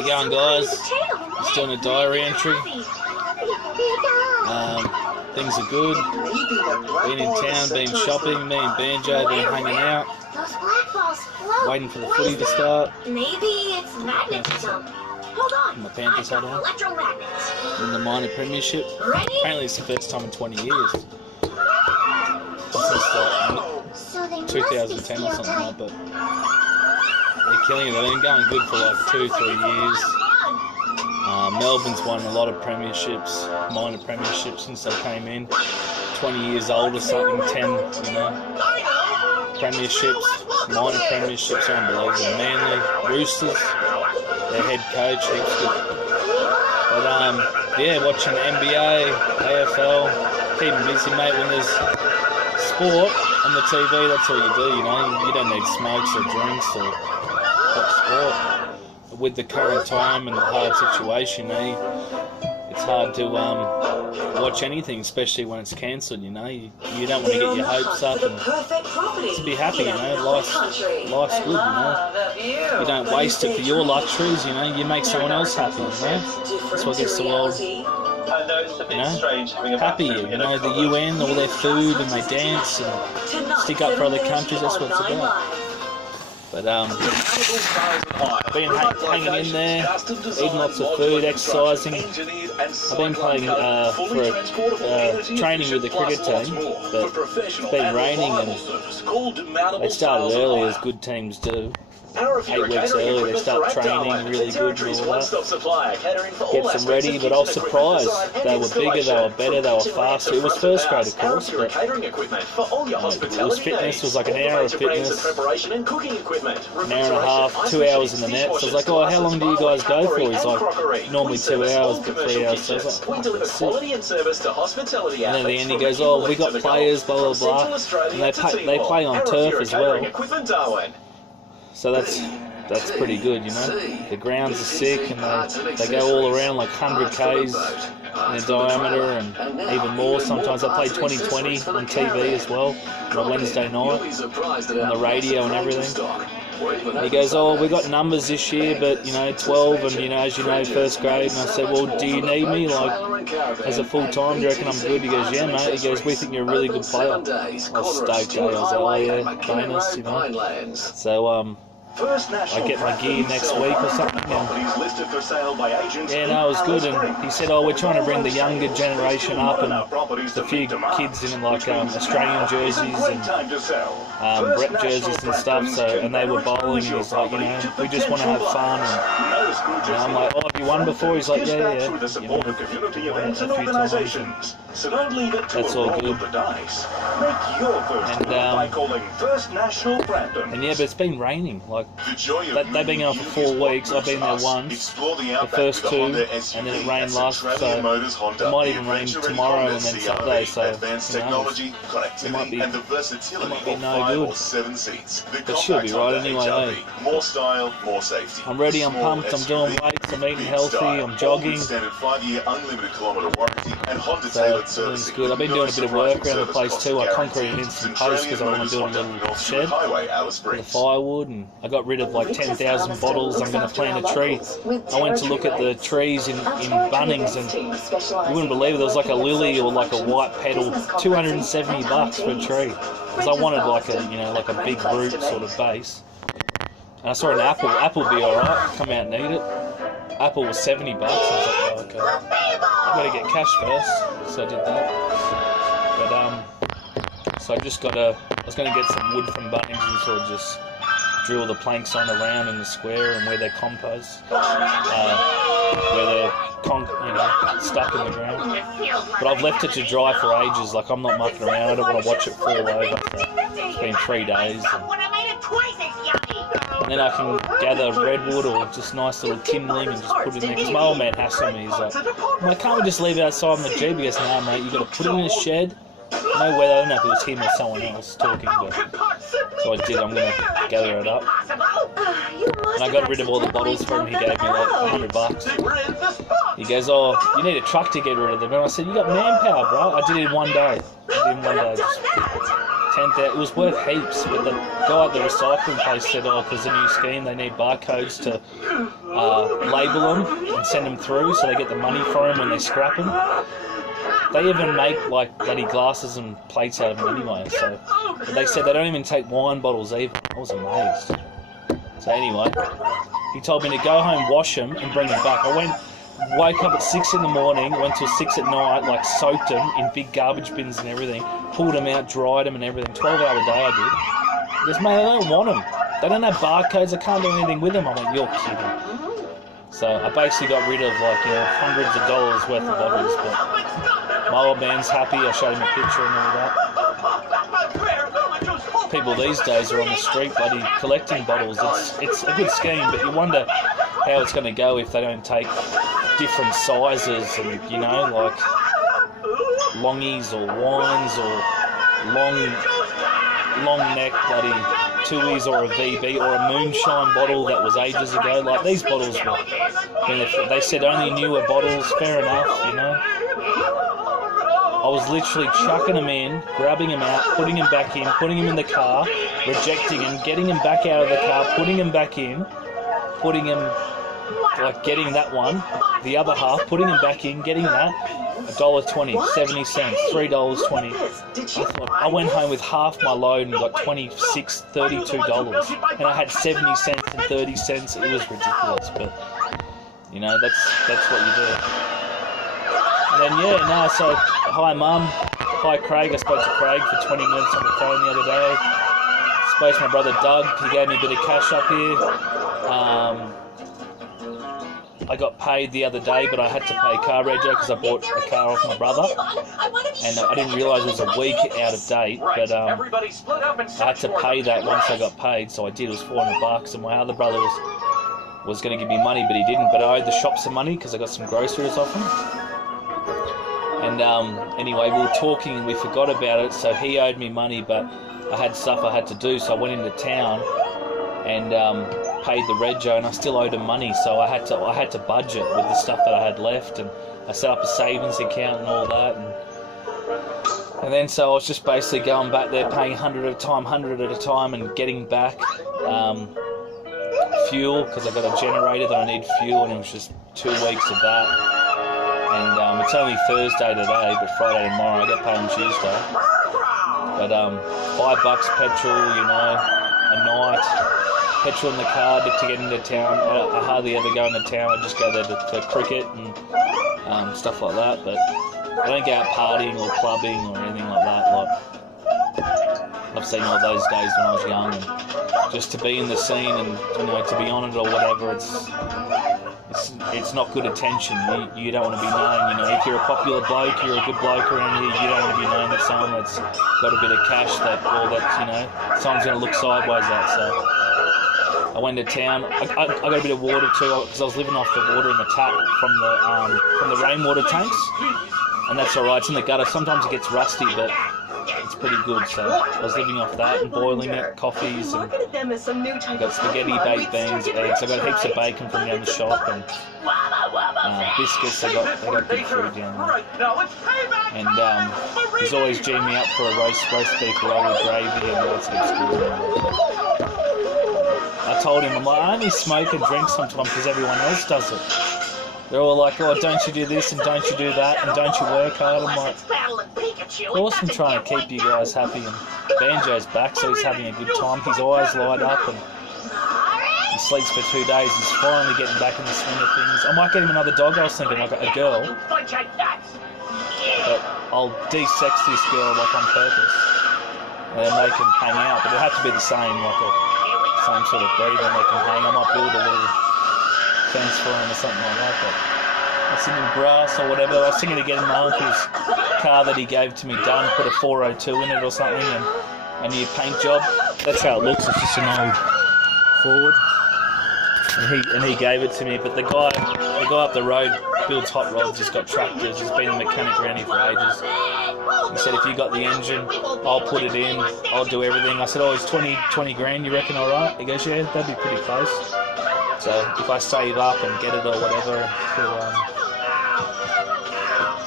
you going, guys? Just doing a diary entry. Things are good. Been in town, been shopping. Me and Banjo been hanging out. Waiting for the footy to start. Maybe it's magnetism. Hold on. My Panthers hat on. In the minor premiership. Apparently it's the first time in 20 years. Since like 2010 or something like that. But they're killing it. They've been going good for like 2-3 years. Melbourne's won a lot of premierships, minor premierships since they came in. 20 years old or something, 10, you know. Premierships, minor premierships are unbelievable. Manly, Roosters, their head coach, he's good. But yeah, watching NBA, AFL, keeping busy, mate. When there's sport on the TV, that's all you do, you know. You don't need smokes or drinks or watch sport. With the current time and the hard situation, it's hard to watch anything, especially when it's cancelled, you know. You don't want to get your hopes up and to be happy, you know. Life's good, you know. You don't waste it for your luxuries, you know. You make someone else happy, you know. That's what gets the world, you know, happy. You know, the UN, all their food, and they dance and stick up for other countries. That's what it's about. But I've been hanging in there, eating lots of food, exercising. I've been playing for training with the cricket team, but it's been raining and they started early as good teams do. 8 weeks early they start training really good and all that. Get them ready, but I was surprised. They were bigger, they were better, they were faster. It was first grade, of course, but it was fitness. It was like an hour of fitness, an hour and a half, 2 hours in the net. So I was like, oh, how long do you guys go for? He's like, normally 2 hours, but 3 hours. So I was like, that's sick. And then at the end he goes, oh, we got players, blah, blah, blah. And they play on turf as well. So that's pretty good, you know. The grounds are sick and they go all around like 100 Ks in diameter and even more. Sometimes I play 2020 on TV as well on a Wednesday night on the radio and everything. And he goes, oh, we got numbers this year, but you know, 12 and you know, as you know, first grade. And I said, well, do you need me like as a full time? Do you reckon I'm good? He goes, yeah, mate. He goes, we think you're a really good player. I was stoked. I was like, oh yeah, bonus, you know. So I get my gear next week or something. Yeah, no, it was good. And he said, oh, we're trying to bring the younger generation up and a few kids in like Australian jerseys and rep jerseys and stuff. So, and they were bowling and he's like, you know, we just want to have fun. And you know, I'm like, oh, have you won before? He's like, yeah. You know, a few times. That's all good. And yeah, but it's been raining. Like, they've been going for 4 weeks. I've been there once, the first 2, and then it rained last. So it might even rain tomorrow and then Sunday. So it might be no good. But she'll be right anyway. I'm ready. I'm pumped. I'm doing weights. I'm eating healthy. I'm jogging. So it's good. I've been doing a bit of work around the place too. I concreted in some posts because I want to build a little shed with the firewood, and I got rid of like 10,000 bottles. I'm going to plant a tree. I went to look at the trees in Bunnings, and you wouldn't believe it. There was like a lily or like a white petal, $270 for a tree. Because I wanted like a, you know, like a big root sort of base. And I saw an apple. Apple would be alright. Come out and eat it. Apple was $70. I was like, oh, okay. I've got to get cash first. So I did that. But so I just got I was going to get some wood from Bunnings and sort of just drill the planks on around in the square and where they're compost, where they're stuck in the ground. But I've left it to dry for ages. Like, I'm not mucking around. I don't want to watch it fall over. It's been 3 days. And then I can gather redwood or just nice little kindling and just put it in there. Because my old man hassled me. He's like, well, can't we just leave it outside in the Jeep? He goes, no, mate, you've got to put it in a shed. No weather. I don't know if it was him or someone else talking, but so I did. I'm going to gather it up. And I got rid of all the bottles for him. He gave me like $100. He goes, oh, you need a truck to get rid of them. And I said, you got manpower, bro. I did it in 1 day. Just 10,000. It was worth heaps, but the guy at the recycling place said, oh, because the new scheme, they need barcodes to label them and send them through so they get the money for them when they scrap them. They even make like bloody glasses and plates out of them anyway. So, but they said they don't even take wine bottles either. I was amazed. So anyway, he told me to go home, wash them, and bring them back. I woke up at 6 in the morning, went till 6 at night, like soaked them in big garbage bins and everything, pulled them out, dried them and everything. 12-hour day I did. He goes, mate, I don't want them. They don't have barcodes. I can't do anything with them. I went, you're kidding. So I basically got rid of like, you know, hundreds of dollars worth of bottles. But my old man's happy. I showed him a picture and all that. People these days are on the street bloody collecting bottles. It's a good scheme, but you wonder how it's going to go if they don't take different sizes and, you know, like longies or wines or long neck bloody Tuies or a VB or a moonshine bottle that was ages ago. Like these bottles were, you know, they said only newer bottles. Fair enough, you know. I was literally chucking them in, grabbing them out, putting them back in, putting them in the car, rejecting them, getting them back out of the car, putting them back in, putting them, like getting that one, the other half, putting them back in, getting that, $1.20, 70 cents, $3.20. I went home with half my load and got $26, $32, and I had 70 cents and 30 cents. It was ridiculous, but you know, that's what you do. And then so hi Mum, hi Craig. I spoke to Craig for 20 minutes on the phone the other day. Spoke to my brother Doug. He gave me a bit of cash up here. I got paid the other day, but I had to pay car rego because I bought a car off my brother, and I didn't realise it was a week out of date. But I had to pay that once I got paid, so I did. It was $400, and my other brother was going to give me money, but he didn't. But I owed the shop some money because I got some groceries off him. And anyway, we were talking and we forgot about it, so he owed me money, but I had stuff I had to do, so I went into town and paid the rego, and I still owed him money, so I had to budget with the stuff that I had left, and I set up a savings account and all that, and then so I was just basically going back there, paying 100 at a time, and getting back fuel, because I got a generator that I need fuel, and it was just 2 weeks of that. And it's only Thursday today, but Friday tomorrow. I get paid on Tuesday. But $5 petrol, you know, a night. Petrol in the car to get into town. I hardly ever go into town. I just go there for cricket and stuff like that. But I don't go out partying or clubbing or anything like that. Like I've seen all those days when I was young, and just to be in the scene and, you know, to be on it or whatever, it's not good attention. You don't want to be known, you know, if you're a popular bloke, you're a good bloke around here, you don't want to be known as someone that's got a bit of cash that, or that, you know, someone's going to look sideways at. So I went to town. I got a bit of water too, because I was living off the water in the tap from the rainwater tanks, and that's alright. It's in the gutter. Sometimes it gets rusty, but it's pretty good. So I was living off that and boiling it, coffees, and I got spaghetti, baked beans, eggs. I got heaps of bacon from down the shop, and biscuits. I got good food down there. And he's always G'd me up for a roast beef roll with gravy and all sorts of good. I told him, I'm like, I only smoke and drink sometimes because everyone else does it. They're all like, oh, don't you do this and don't you do that and don't you work hard? I'm like, of course I'm trying to keep you guys happy. And Banjo's back, so he's having a good time. His eyes light up and he sleeps for 2 days. He's finally getting back in the swing of things. I might get him another dog, I was thinking, like a girl. But I'll de-sex this girl like on purpose. And then they can hang out. But it'll have to be the same, like same sort of breed, and they can hang. I might build a little fence for him or something like that, but I was thinking grass or whatever. I was thinking of getting my uncle's car that he gave to me done, put a 402 in it or something, and a new paint job. That's how it looks. It's just an old Ford, and he gave it to me. But the guy up the road builds hot rods. He's got tractors. He's been a mechanic around here for ages. He said, if you got the engine, I'll put it in. I'll do everything. I said, oh, it's 20 grand. You reckon all right? He goes, yeah, that'd be pretty close. So if I save up and get it or whatever,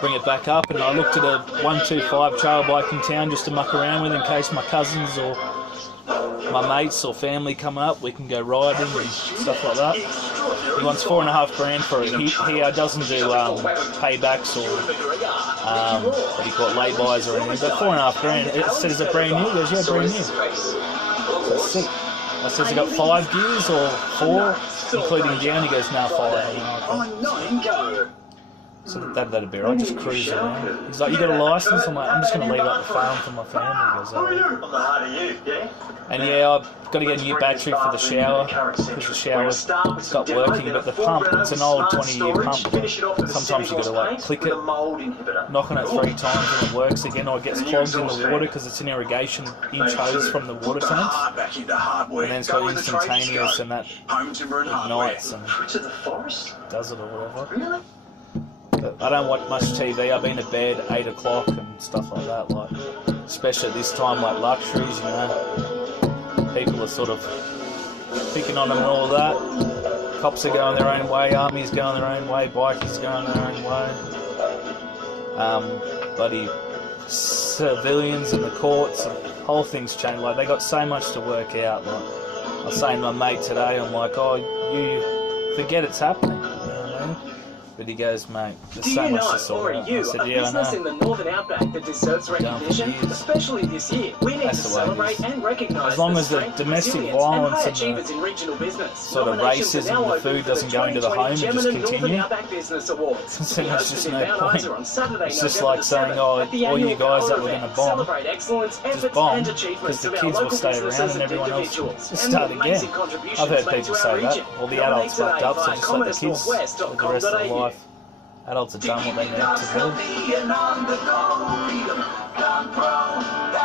bring it back up, and I looked at a 125 trail bike in town just to muck around with in case my cousins or my mates or family come up, we can go riding and stuff like that. He wants $4.5 grand for it. He doesn't do paybacks or what do you call it, lay-bys or anything, but $4.5 grand. It says it's brand new. He goes, yeah, brand new. So it's sick. I says, you got 5 gears or 4, including down? He goes, no, 5. So that'd be right, just cruise around. He's like, you got a license? I'm like, I'm just going to leave it at the farm for my family. He goes, oh. And yeah, I've got to get a new battery for the shower, because the shower's stopped working, but the pump, it's an old 20-year pump. Sometimes you got to like click it, knock on it 3 times and it works again, or it gets clogged in the water because it's an irrigation inch hose from the water tanks. And then it's got instantaneous and that ignites and does it or whatever. But I don't watch much TV. I've been to bed at 8 o'clock and stuff like that. Like, especially at this time, like luxuries, you know. People are sort of picking on them and all that. Cops are going their own way, armies going their own way, bikies going their own way. Bloody civilians in the courts, and the whole thing's changed. Like, they got so much to work out. Like, I was saying to my mate today, I'm like, oh, you forget it's happening. But he goes, mate, there's so much to sort out. I said, yeah, I know. In the Northern Outback that deserves recognition, especially this year. We need to celebrate and recognise as long as the domestic violence and the sort of racism and the food doesn't go into the home and just continue, so there's just no point. It's just like saying, oh, all you guys that were going to bomb, just bomb, because the kids will stay around and everyone else will just start again. I've heard people say that. All the adults fucked up, so just let the kids live the rest of their life. Adults have done what they need to do.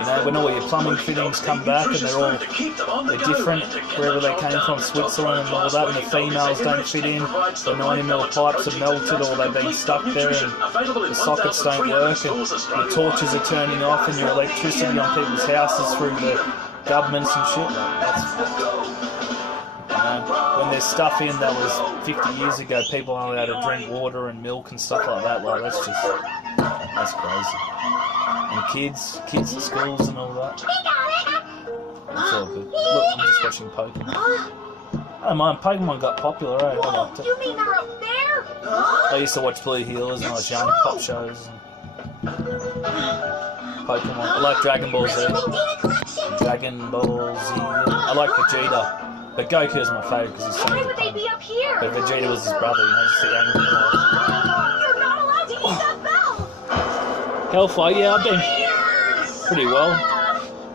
You know, when all your plumbing fittings come back and they're different wherever they came from, Switzerland and all that, and the females don't fit in, the 90mm pipes are melted or they've been stuck there and the sockets don't work and the torches are turning off and your electricity on people's houses through the governments and shit. When there's stuff in that was 50 years ago, people aren't allowed to drink water and milk and stuff like that. Like, that's crazy. And kids at schools and all that. It's all good. Look, I'm just watching Pokemon. I don't mind, Pokemon got popular, eh? I liked it. You mean they're up there? I used to watch Blue Heelers when I was young, pop shows and Pokemon. I like Dragon Ball Z. Dragon Ball Z. I like Vegeta. But Goku is my favourite because he's so good. But Vegeta was his brother, you know, just the angry guy. You're not allowed to eat that bell! Hellfire, yeah, I've been pretty well.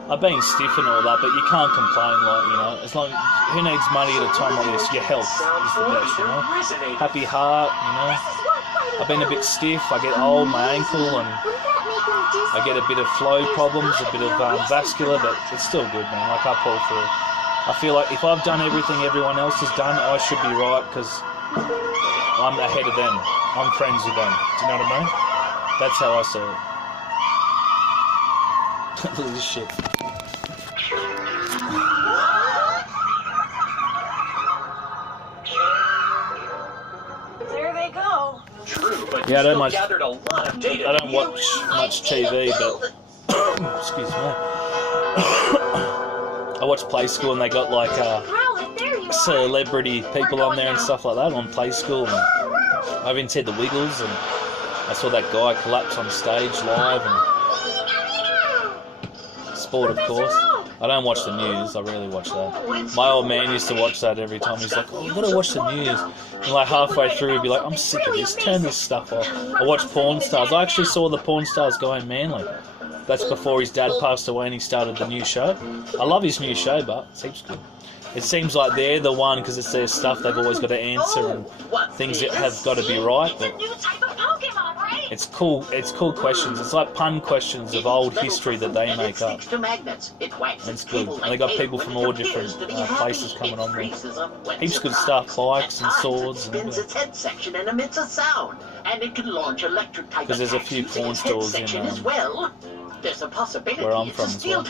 I've been stiff and all that, but you can't complain, like, you know, as long who needs money at a time like this? Your health is the best, you know. Happy heart, you know. I've been a bit stiff, I get old, my ankle, and I get a bit of flow problems, a bit of vascular, but it's still good, man. Like, I pull through. I feel like if I've done everything everyone else has done, I should be right because I'm ahead of them. I'm friends with them. Do you know what I mean? That's how I see it. Look at this shit. There they go. True, but yeah, I don't watch much TV, but excuse me. I watch Play School and they got like celebrity people on there and stuff like that on Play School. And I even said the Wiggles, and I saw that guy collapse on stage live. And sport, of course. I don't watch the news. I rarely watch that. My old man used to watch that every time. He's like, "Oh, you gotta watch the news." And like halfway through, he'd be like, "I'm sick of this. Turn this stuff off." I watch Porn Stars. I actually saw the Porn Stars guy in Manly. That's before his dad passed away and he started the new show. I love his new show, but it seems good. It seems like they're the one because it's their stuff. They've always got to answer and things that have got to be right. But it's cool. It's cool questions. It's like pun questions of old history that they make up. And it's good. And they got people from all different places coming on there. Heaps of good stuff, bikes and swords and everything. Because there's a few porn stores in where I'm from as well.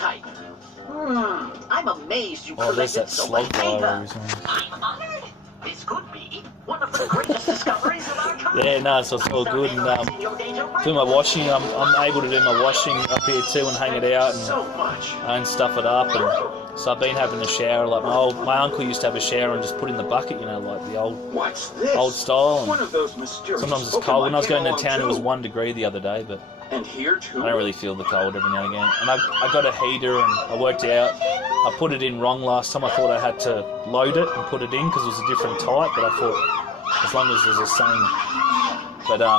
I'm amazed you there's that slug guy. I'm honored. This could be one of the greatest discoveries of our time. Yeah, no, so it's all good. And do my washing. I'm able to do my washing up here too and hang it out and stuff it up. And so I've been having a shower. Like my uncle used to have a shower and just put in the bucket, you know, like the old style. And sometimes it's cold. When I was going to town, it was 1 degree the other day, but I don't really feel the cold every now and again. And I got a heater and I worked out. I put it in wrong last time. I thought I had to load it and put it in because it was a different type, but I thought as long as it was the same. But I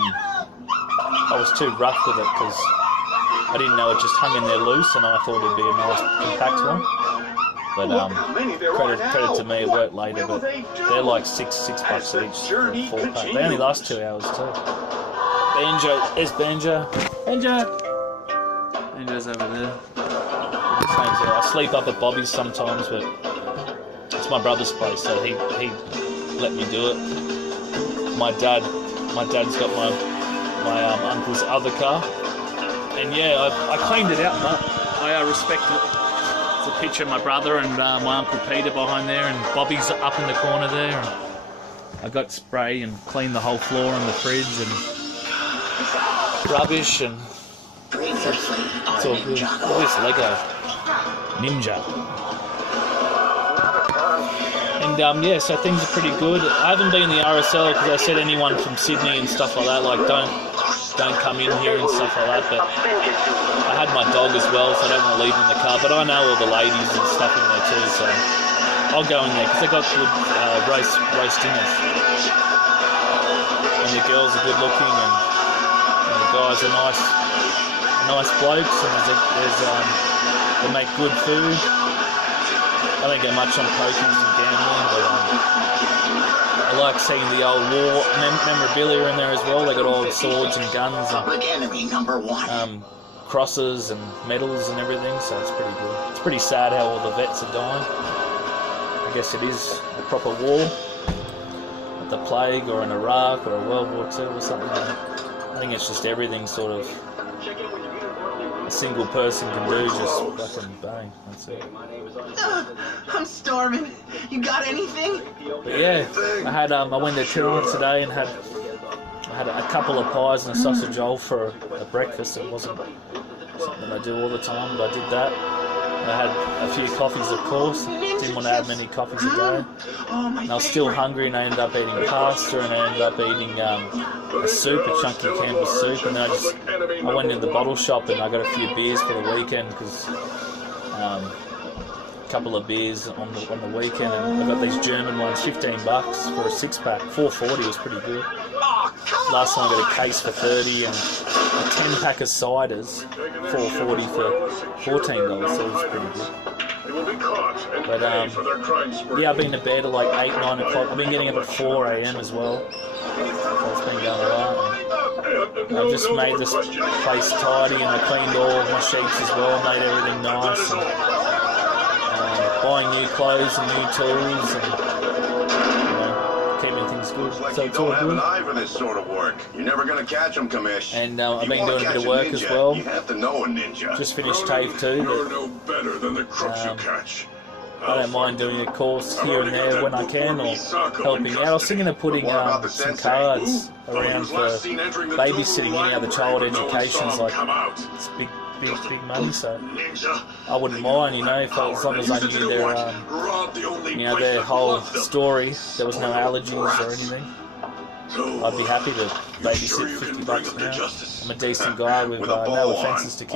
was too rough with it because I didn't know it just hung in there loose, and I thought it'd be a nice compact one. But credit to me, it worked later. But they're like $6 each for a 4-pack. They only last 2 hours too. Banjo, there's Banjo. Banjo's over there. I sleep up at Bobby's sometimes, but it's my brother's place, so he let me do it. My dad's got my uncle's other car, and yeah, I cleaned it out, and I respect it. It's a picture of my brother and my uncle Peter behind there, and Bobby's up in the corner there. And I got spray and cleaned the whole floor and the fridge and rubbish, and it's all good. Oh, it's Lego Ninja. And yeah, so things are pretty good. I haven't been in the RSL because I said anyone from Sydney and stuff like that, like don't come in here and stuff like that. But I had my dog as well, so I don't want to leave him in the car. But I know all the ladies and stuff in there too, so I'll go in there because they got good roast dinners. And the girls are good looking, and the guys are nice blokes, and they make good food. I don't go much on pokies and gambling, but I like seeing the old war memorabilia in there as well. They got old swords and guns and crosses and medals and everything, so it's pretty good. It's pretty sad how all the vets are dying. I guess it is a proper war, like the plague or in Iraq or a World War II or something. I think it's just everything sort of a single person can do, just fucking bang. That's it. I'm starving. You got anything? But yeah, I went to Tilden today and had a couple of pies and a sausage roll for a breakfast. It wasn't something I do all the time, but I did that. I had a few coffees, of course. Didn't want to have many coffees a day. And I was still hungry, and I ended up eating pasta, and I ended up eating a soup, a chunky Campbell's soup, and then I went in the bottle shop and I got a few beers for the weekend because a couple of beers on the weekend, and I got these German ones, $15 for a 6-pack. $4.40 was pretty good. Last time I got a case for $30 and a 10-pack of ciders, $4.40 for $14, so it was pretty good. But yeah, I've been to bed at like 8, 9 o'clock. I've been getting up at 4 a.m. as well, so it's been going alright. I just made this place tidy, and I cleaned all of my sheets as well, made everything nice, and buying new clothes and new tools, and keeping things good. So it's all good. This sort of work. You're never gonna catch them, Commish. And I've been doing a bit of work as well. You have to know a ninja. Just finished TAFE 2. You're no better than the crooks you catch. I don't mind doing a course here and there when I can, or helping out. I was thinking of putting some cards around for babysitting, any other child educations, like it's big money, so I wouldn't mind, you know, as long as I knew their whole story, there was no allergies or anything. I'd be happy to babysit $50 an hour. I'm a decent guy with no offences to kids.